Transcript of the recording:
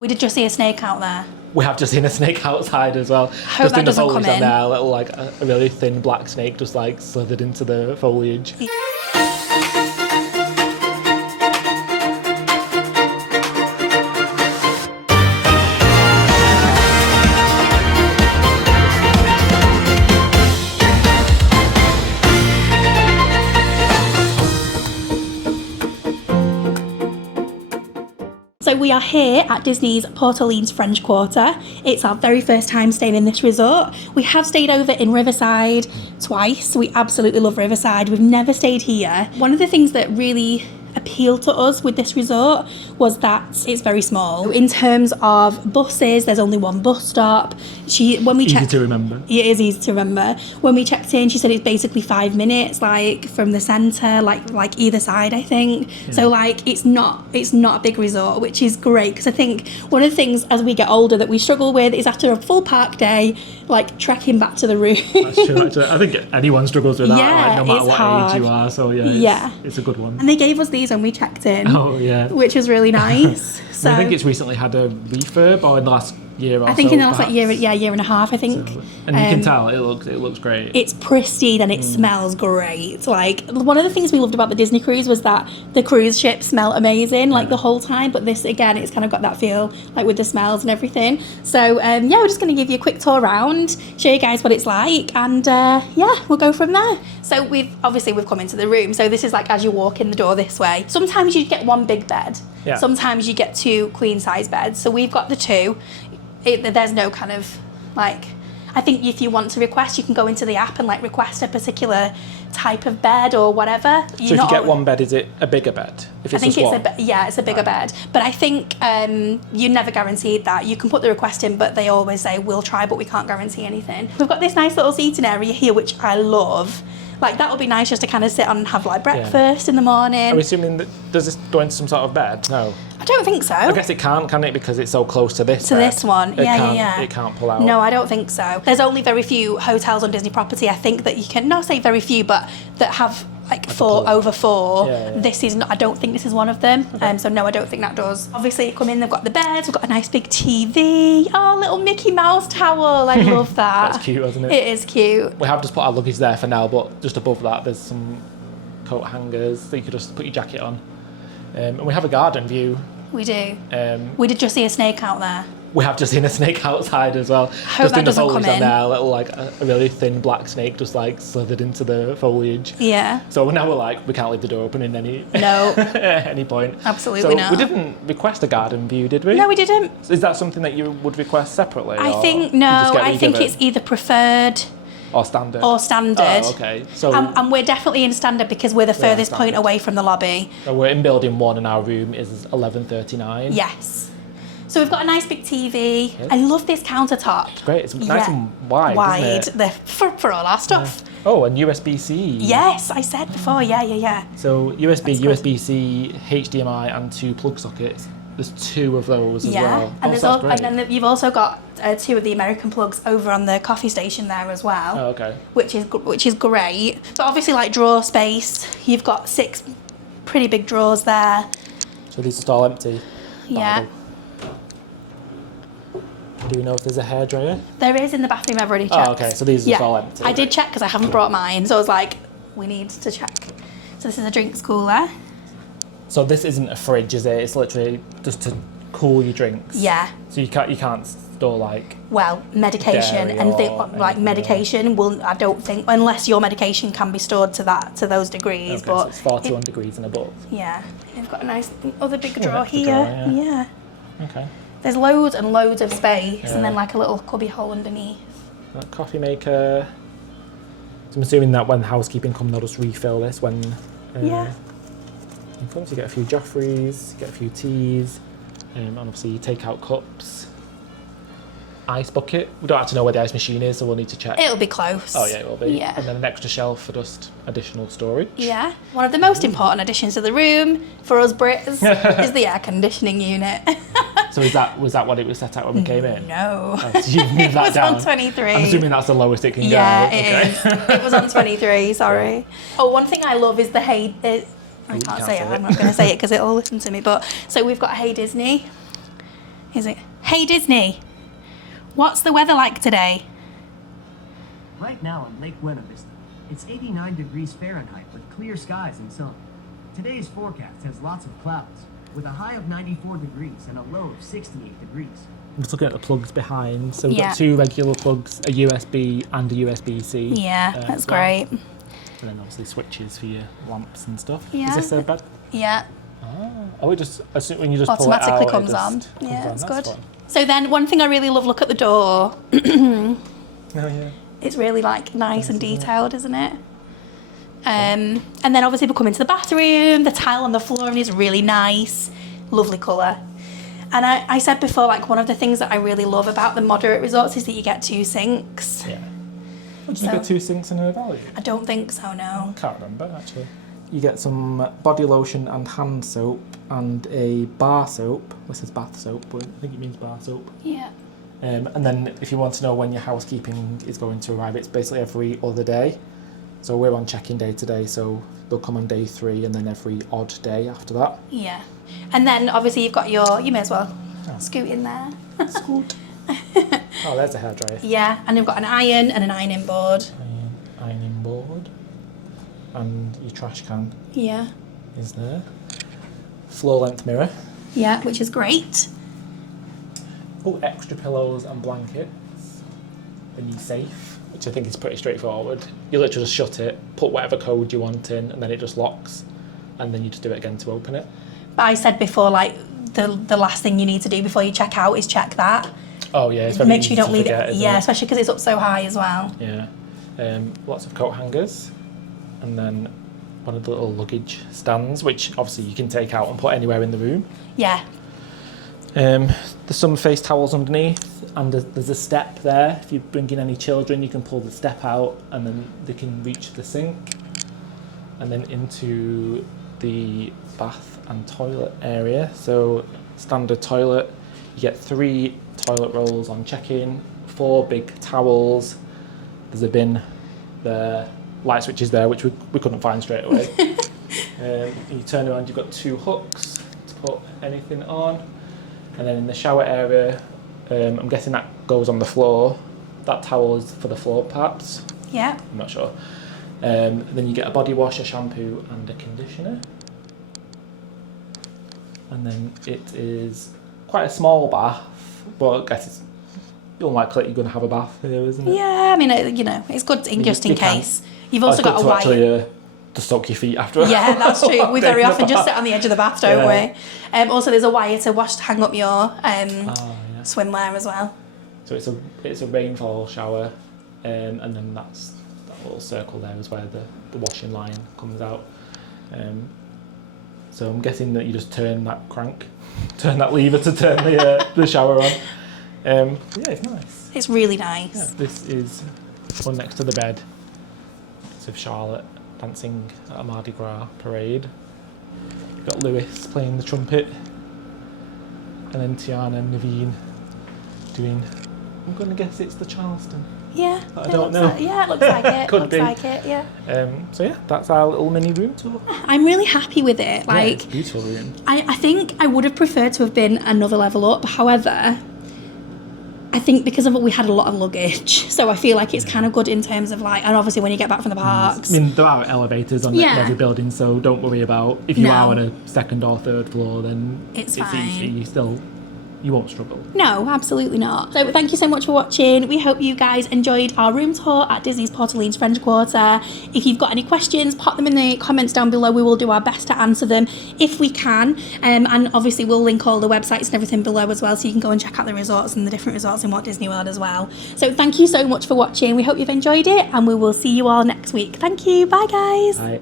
We did just see a snake out there. We have just seen a snake outside as well. Hope just that in the doesn't foliage come in. down there, little like a really thin black snake just like slithered into the foliage. So we are here at Disney's Port Orleans French Quarter. It's our very first time staying in this resort. We have stayed over in Riverside twice. We absolutely love Riverside. We've never stayed here. One of the things that really appealed to us with this resort was that it's very small. In terms of buses, there's only one bus stop. When we Easy to remember. It is easy to remember. When we checked in, she said it's basically 5 minutes, like from the centre, like either side, I think. Yeah. So like it's not a big resort, which is great, because I think one of the things as we get older that we struggle with is after a full park day, like trekking back to the room. That's true. Actually, I think anyone struggles with that, like, no matter what hard. age you are. So it's a good one. And they gave us these when we checked in. Oh yeah, which was really nice. So I think it's recently had a refurb, or in the last year or so. I think in the last like year and a half, I think. So, and you can tell it looks great. It's pristine and it smells great. Like one of the things we loved about the Disney cruise was that the cruise ship smelled amazing, like the whole time. But this again, it's kind of got that feel, like with the smells and everything. So we're just going to give you a quick tour around, show you guys what it's like, and we'll go from there. So we've come into the room. So this is like as you walk in the door this way. Sometimes you get one big bed. Yeah. Sometimes you get 2 queen size beds. So we've got the 2. There's no kind of like, I think if you want to request, you can go into the app and like request a particular type of bed or whatever. So if you get one bed, is it a bigger bed? If it's it's a bigger bed. But I think you never guaranteed that. You can put the request in, but they always say we'll try, but we can't guarantee anything. We've got this nice little seating area here, which I love. Like that would be nice just to kind of sit on and have like breakfast in the morning. Are we assuming that does this go into some sort of bed? No. I don't think so. I guess it can't, can it? Because it's so close to this. To bed. This one, It can't pull out. No, I don't think so. There's only very few hotels on Disney property, I think, that you can, not say very few, but that have like over 4. Yeah. This is not, I don't think this is one of them. Okay. So no, I don't think that does. Obviously you come in, they've got the beds, we've got a nice big TV. Oh, little Mickey Mouse towel. I love that. That's cute, isn't it? It is cute. We have just put our luggage there for now, but just above that there's some coat hangers so you could just put your jacket on. And we have a garden view. We do. We did just see a snake out there. We have just seen a snake outside as well. Hope just that in the doesn't foliage come down in. there, little like a really thin black snake just like slithered into the foliage. Yeah. So now we're like, we can't leave the door open in any any point. Absolutely not. We didn't request a garden view, did we? No, we didn't. Is that something that you would request separately? I think it's either preferred or standard. Oh, okay. So and we're definitely in standard because we're the furthest point away from the lobby. So we're in building 1 and our room is 1139. Yes. So we've got a nice big TV. Yes. I love this countertop. It's great. It's nice and wide, isn't it? For all our stuff. Yeah. Oh, and USB-C. Yes, I said before. Yeah. So USB-C, HDMI, and 2 plug sockets. There's 2 of those as well. And and then you've also got 2 of the American plugs over on the coffee station there as well. Oh, okay. Which is great. But obviously, like drawer space, you've got 6 pretty big drawers there. So these are all empty. Yeah. Do we know if there's a hairdryer? There is in the bathroom. I've already checked. Oh, okay. So these are all empty. I did check because I haven't brought mine, so I was like, we need to check. So this is a drinks cooler. So this isn't a fridge, is it? It's literally just to cool your drinks. Yeah. So you can't store like medication and medication. I don't think, unless your medication can be stored to those degrees. Okay, but so it's 41 degrees and above. Yeah. You've got a nice other big drawer here. Yeah. Okay. There's loads and loads of space, and then like a little cubby hole underneath. That coffee maker. So I'm assuming that when housekeeping come, they'll just refill this when. Once you get a few Joffreys, get a few teas, and obviously you take out cups. Ice bucket. We don't actually know where the ice machine is, so we'll need to check. It'll be close. Oh yeah, it will be. Yeah. And then an extra shelf for just additional storage. Yeah. One of the most important additions to the room for us Brits is the air conditioning unit. So was that what it was set at when we came in? No. Oh, so you've moved that down. It was on 23. I'm assuming that's the lowest it can go. Yeah, it is. It was on 23, sorry. Oh, one thing I love is the I can't say it. I'm not going to say it because it'll listen to me. But so we've got Hey Disney. Is it? Hey Disney, what's the weather like today? Right now on Lake Buena Vista, it's 89 degrees Fahrenheit with clear skies and sun. Today's forecast has lots of clouds, with a high of 94 degrees and a low of 68 degrees. I'm just looking at the plugs behind. So we've Yeah. got 2 regular plugs, a USB and a USB-C. Yeah, that's as well. great. And then obviously switches for your lamps and stuff. Yeah. Is this a bed? Yeah, Oh, it just, as soon when you just pull it automatically out, it comes just on. comes Yeah, on. it's That's good. fun. So then one thing I really love, look at the door. Oh, yeah. It's really like nice and isn't it? detailed, isn't it? And then obviously we come into the bathroom, the tile on the flooring is really nice, lovely colour. And I said before, like one of the things that I really love about the moderate resorts is that you get 2 sinks. Yeah. Did you So- get 2 sinks in a value? I don't think so, no. Can't remember actually. You get some body lotion and hand soap and a bar soap. This is bath soap, but I think it means bar soap. Yeah. And then if you want to know when your housekeeping is going to arrive, it's basically every other day. So we're on check-in day today, so they'll come on day 3 and then every odd day after that. Yeah. And then obviously you've got you may as well scoot in there. Scoot. Oh, there's a hairdryer. Yeah, and you've got an iron and an ironing board. Ironing board. And your trash can Yeah. is there. Floor length mirror. Yeah, which is great. Oh, extra pillows and blankets. The new safe, which I think is pretty straightforward. You literally just shut it, put whatever code you want in, and then it just locks. And then you just do it again to open it. But I said before, like, the last thing you need to do before you check out is check that. Oh yeah, it's very Make sure you easy don't to leave forget, it. isn't Yeah, it? especially because it's up so high as well. Yeah. Lots of coat hangers. And then one of the little luggage stands, which obviously you can take out and put anywhere in the room. Yeah. There's some face towels underneath, and there's a step there. If you bring in any children, you can pull the step out, and then they can reach the sink, and then into the bath and toilet area. So standard toilet, you get 3 toilet rolls on check-in, 4 big towels. There's a bin there, light switches there, which we couldn't find straight away. You turn around, you've got 2 hooks to put anything on. And then in the shower area, I'm guessing that goes on the floor. That towel is for the floor perhaps. Yeah. I'm not sure. Then you get a body wash, a shampoo and a conditioner. And then it is quite a small bath, but I guess it's unlikely you're going to have a bath here, isn't it? Yeah, I mean, it's good just in you can. case. You've also It's got good a to white... actually to soak your feet after. Yeah, that's true. We very Day in the often just bath. sit on the edge of the bath, don't Yeah. we? Also, there's a wire to hang up your Oh, yeah. swimwear as well. So it's a rainfall shower, and then that's that little circle there is where the washing line comes out. So I'm guessing that you just turn that lever to turn the shower on. Yeah, it's nice. It's really nice. Yeah, this is one next to the bed. It's of Charlotte dancing at a Mardi Gras parade. You've got Lewis playing the trumpet, and then Tiana and Naveen doing. I'm going to guess it's the Charleston. Yeah. I it don't looks know. Like, yeah, it looks like it. Could looks be. like it, yeah. So yeah, that's our little mini room tour. I'm really happy with it. Yeah, Like, it's a beautiful room. I think I would have preferred to have been another level up. However, I think because of it, we had a lot of luggage. So I feel like it's kind of good in terms of like, and obviously when you get back from the parks. I mean, there are elevators on Yeah. every building, so don't worry about if you No. are on a 2nd or 3rd floor, then It's easy. fine. You won't struggle. No, absolutely not. So thank you so much for watching. We hope you guys enjoyed our room tour at Disney's Port Orleans French Quarter. If you've got any questions, pop them in the comments down below. We will do our best to answer them if we can. And obviously we'll link all the websites and everything below as well, so you can go and check out the resorts and the different resorts in Walt Disney World as well. So thank you so much for watching. We hope you've enjoyed it, and we will see you all next week. Thank you. Bye guys. Bye.